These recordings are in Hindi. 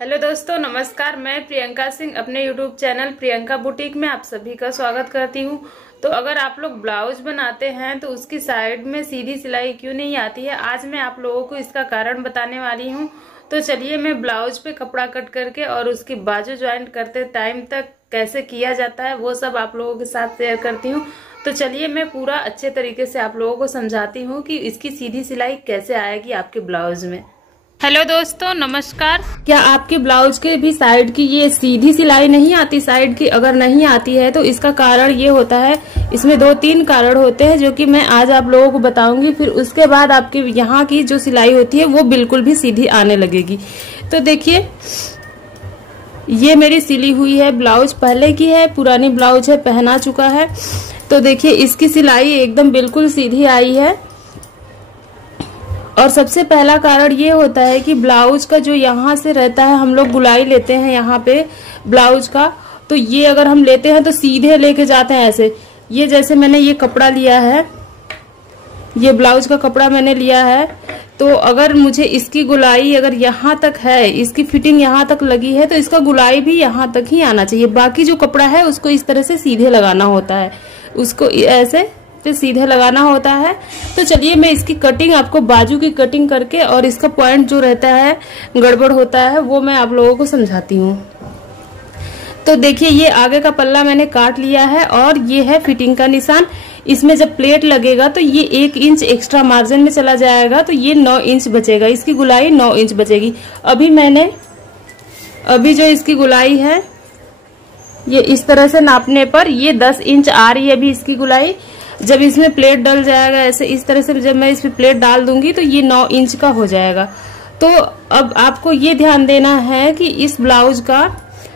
हेलो दोस्तों, नमस्कार। मैं प्रियंका सिंह अपने यूट्यूब चैनल प्रियंका बुटीक में आप सभी का स्वागत करती हूं। तो अगर आप लोग ब्लाउज बनाते हैं तो उसकी साइड में सीधी सिलाई क्यों नहीं आती है, आज मैं आप लोगों को इसका कारण बताने वाली हूं। तो चलिए मैं ब्लाउज पे कपड़ा कट करके और उसकी बाजू ज्वाइंट करते टाइम तक कैसे किया जाता है वो सब आप लोगों के साथ शेयर करती हूँ। तो चलिए मैं पूरा अच्छे तरीके से आप लोगों को समझाती हूँ कि इसकी सीधी सिलाई कैसे आएगी आपके ब्लाउज में। हेलो दोस्तों, नमस्कार। क्या आपके ब्लाउज के भी साइड की ये सीधी सिलाई नहीं आती? साइड की अगर नहीं आती है तो इसका कारण ये होता है, इसमें 2-3 कारण होते हैं जो कि मैं आज आप लोगों को बताऊंगी। फिर उसके बाद आपके यहाँ की जो सिलाई होती है वो बिल्कुल भी सीधी आने लगेगी। तो देखिए, ये मेरी सिली हुई है ब्लाउज, पहले की है, पुरानी ब्लाउज है, पहना चुका है। तो देखिए इसकी सिलाई एकदम बिल्कुल सीधी आई है। और सबसे पहला कारण ये होता है कि ब्लाउज का जो यहाँ से रहता है, हम लोग गुलाई लेते हैं यहाँ पे ब्लाउज का, तो ये अगर हम लेते हैं तो सीधे लेके जाते हैं ऐसे। ये जैसे मैंने ये कपड़ा लिया है, ये ब्लाउज का कपड़ा मैंने लिया है, तो अगर मुझे इसकी गुलाई अगर यहाँ तक है, इसकी फिटिंग यहाँ तक लगी है, तो इसका गुलाई भी यहाँ तक ही आना चाहिए। बाकी जो कपड़ा है उसको इस तरह से सीधे लगाना होता है, उसको ऐसे सीधे लगाना होता है। तो चलिए मैं इसकी कटिंग, आपको बाजू की कटिंग करके और इसका पॉइंट जो रहता है गड़बड़ होता है वो मैं आप लोगों को समझाती हूँ। तो देखिए ये आगे का पल्ला मैंने काट लिया है और ये है फिटिंग का निशान। इसमें जब प्लेट लगेगा तो ये 1 इंच एक्स्ट्रा मार्जिन में चला जाएगा, तो ये 9 इंच बचेगा, इसकी गुलाई 9 इंच बचेगी। अभी जो इसकी गुलाई है ये इस तरह से नापने पर ये 10 इंच आ रही है अभी इसकी गुलाई। जब इसमें प्लेट डल जाएगा ऐसे, इस तरह से जब मैं इसमें प्लेट डाल दूंगी तो ये 9 इंच का हो जाएगा। तो अब आपको ये ध्यान देना है कि इस ब्लाउज का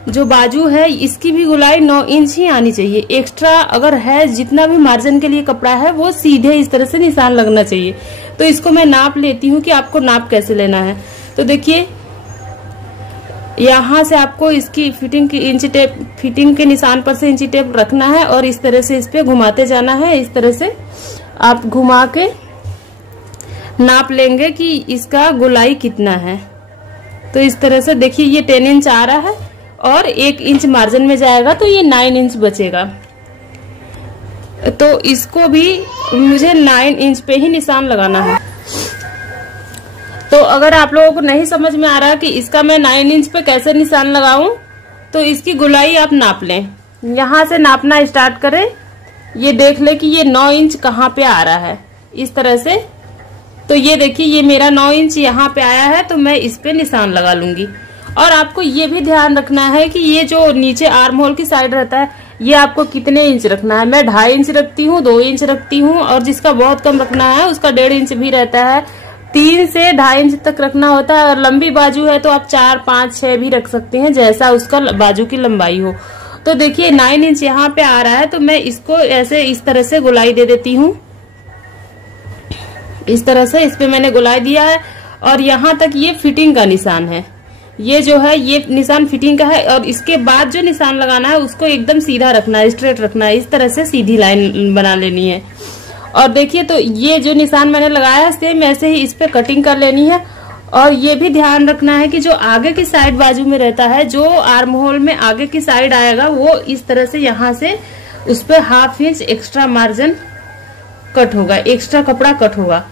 जो बाजू है इसकी भी गुलाई 9 इंच ही आनी चाहिए। एक्स्ट्रा अगर है, जितना भी मार्जिन के लिए कपड़ा है वो सीधे इस तरह से निशान लगना चाहिए। तो इसको मैं नाप लेती हूँ कि आपको नाप कैसे लेना है। तो देखिए यहाँ से आपको इसकी फिटिंग की इंची टेप, फिटिंग के निशान पर से इंची टेप रखना है और इस तरह से इस पे घुमाते जाना है। इस तरह से आप घुमा के नाप लेंगे कि इसका गोलाई कितना है। तो इस तरह से देखिए ये 10 इंच आ रहा है और 1 इंच मार्जिन में जाएगा तो ये 9 इंच बचेगा। तो इसको भी मुझे 9 इंच पे ही निशान लगाना है। तो अगर आप लोगों को नहीं समझ में आ रहा कि इसका मैं 9 इंच पे कैसे निशान लगाऊं, तो इसकी गुलाई आप नाप लें। यहाँ से नापना स्टार्ट करें, ये देख ले कि ये 9 इंच कहाँ पे आ रहा है, इस तरह से। तो ये देखिए ये मेरा 9 इंच यहाँ पे आया है, तो मैं इस पे निशान लगा लूंगी। और आपको ये भी ध्यान रखना है कि ये जो नीचे आर्म होल की साइड रहता है ये आपको कितने इंच रखना है। मैं 2.5 इंच रखती हूँ, 2 इंच रखती हूँ, और जिसका बहुत कम रखना है उसका 1.5 इंच भी रहता है। 3 से 2.5 इंच तक रखना होता है। और लंबी बाजू है तो आप 4, 5, 6 भी रख सकते हैं, जैसा उसका बाजू की लंबाई हो। तो देखिए 9 इंच यहाँ पे आ रहा है, तो मैं इसको ऐसे इस तरह से गुलाई दे देती हूँ। इस तरह से इस पे मैंने गुलाई दिया है और यहाँ तक ये फिटिंग का निशान है। ये जो है ये निशान फिटिंग का है। और इसके बाद जो निशान लगाना है उसको एकदम सीधा रखना है, स्ट्रेट रखना है, इस तरह से सीधी लाइन बना लेनी है। और देखिए तो ये जो निशान मैंने लगाया है सेम ऐसे ही इस पे कटिंग कर लेनी है। और ये भी ध्यान रखना है कि जो आगे की साइड बाजू में रहता है, जो आर्म होल में आगे की साइड आएगा, वो इस तरह से यहाँ से उस पे 1/2 इंच एक्स्ट्रा मार्जिन कट होगा, एक्स्ट्रा कपड़ा कट होगा।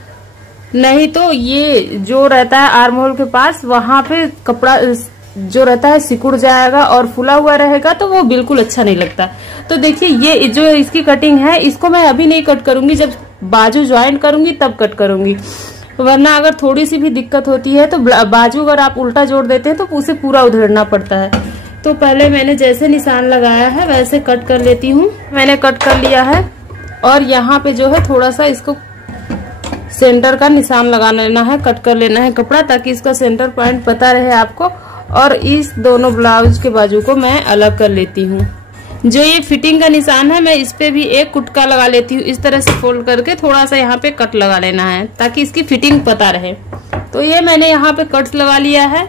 नहीं तो ये जो रहता है आर्म होल के पास, वहां पे कपड़ा जो रहता है सिकुड़ जाएगा और फुला हुआ रहेगा, तो वो बिल्कुल अच्छा नहीं लगता। तो देखिए ये जो इसकी कटिंग है इसको मैं अभी नहीं कट करूंगी, जब बाजू ज्वाइंट करूंगी तब कट करूंगी। वरना अगर थोड़ी सी भी दिक्कत होती है तो बाजू अगर आप उल्टा जोड़ देते हैं तो उसे पूरा उधेड़ना पड़ता है। तो पहले मैंने जैसे निशान लगाया है वैसे कट कर लेती हूँ। मैंने कट कर लिया है और यहाँ पे जो है थोड़ा सा इसको सेंटर का निशान लगा लेना है, कट कर लेना है कपड़ा, ताकि इसका सेंटर पॉइंट पता रहे आपको। और इस दोनों ब्लाउज के बाजू को मैं अलग कर लेती हूँ। जो ये फिटिंग का निशान है मैं इस पे भी एक कुटका लगा लेती हूँ। इस तरह से फोल्ड करके थोड़ा सा यहाँ पे कट लगा लेना है ताकि इसकी फिटिंग पता रहे। तो ये मैंने यहाँ पे कट लगा लिया है।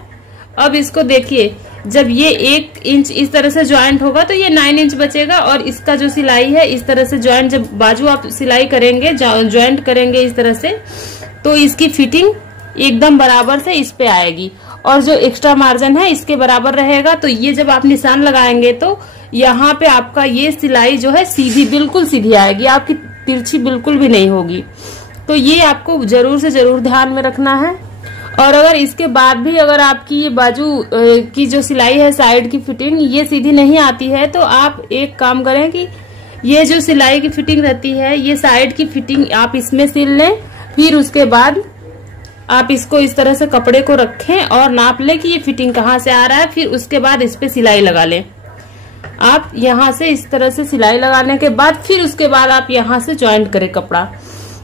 अब इसको देखिए, जब ये 1 इंच इस तरह से ज्वाइंट होगा तो ये 9 इंच बचेगा। और इसका जो सिलाई है इस तरह से ज्वाइंट, जब बाजू आप सिलाई करेंगे, ज्वाइंट करेंगे इस तरह से, तो इसकी फिटिंग एकदम बराबर से इस पे आएगी। और जो एक्स्ट्रा मार्जिन है इसके बराबर रहेगा। तो ये जब आप निशान लगाएंगे तो यहाँ पे आपका ये सिलाई जो है सीधी, बिल्कुल सीधी आएगी, आपकी तिरछी बिल्कुल भी नहीं होगी। तो ये आपको जरूर से जरूर ध्यान में रखना है। और अगर इसके बाद भी अगर आपकी ये बाजू की जो सिलाई है, साइड की फिटिंग ये सीधी नहीं आती है, तो आप एक काम करें कि ये जो सिलाई की फिटिंग रहती है, ये साइड की फिटिंग आप इसमें सिल लें। फिर उसके बाद आप इसको इस तरह से कपड़े को रखें और नाप लें कि ये फिटिंग कहाँ से आ रहा है। फिर उसके बाद इस पे सिलाई लगा लें। आप यहाँ से इस तरह से सिलाई लगाने के बाद फिर उसके बाद आप यहाँ से ज्वाइंट करें कपड़ा।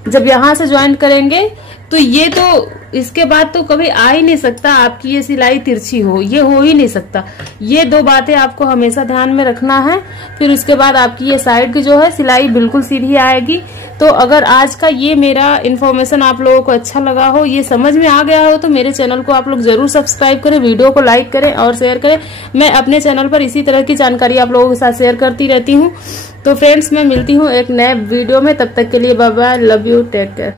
जब यहाँ से ज्वाइंट करेंगे तो ये तो इसके बाद तो कभी आ ही नहीं सकता आपकी ये सिलाई तिरछी हो, ये हो ही नहीं सकता। ये दो बातें आपको हमेशा ध्यान में रखना है। फिर उसके बाद आपकी ये साइड की जो है सिलाई बिल्कुल सीधी आएगी। तो अगर आज का ये मेरा इन्फॉर्मेशन आप लोगों को अच्छा लगा हो, ये समझ में आ गया हो, तो मेरे चैनल को आप लोग जरूर सब्सक्राइब करें, वीडियो को लाइक करें और शेयर करें। मैं अपने चैनल पर इसी तरह की जानकारी आप लोगों के साथ शेयर करती रहती हूँ। तो फ्रेंड्स, मैं मिलती हूँ एक नए वीडियो में, तब तक के लिए bye bye, love you, take care.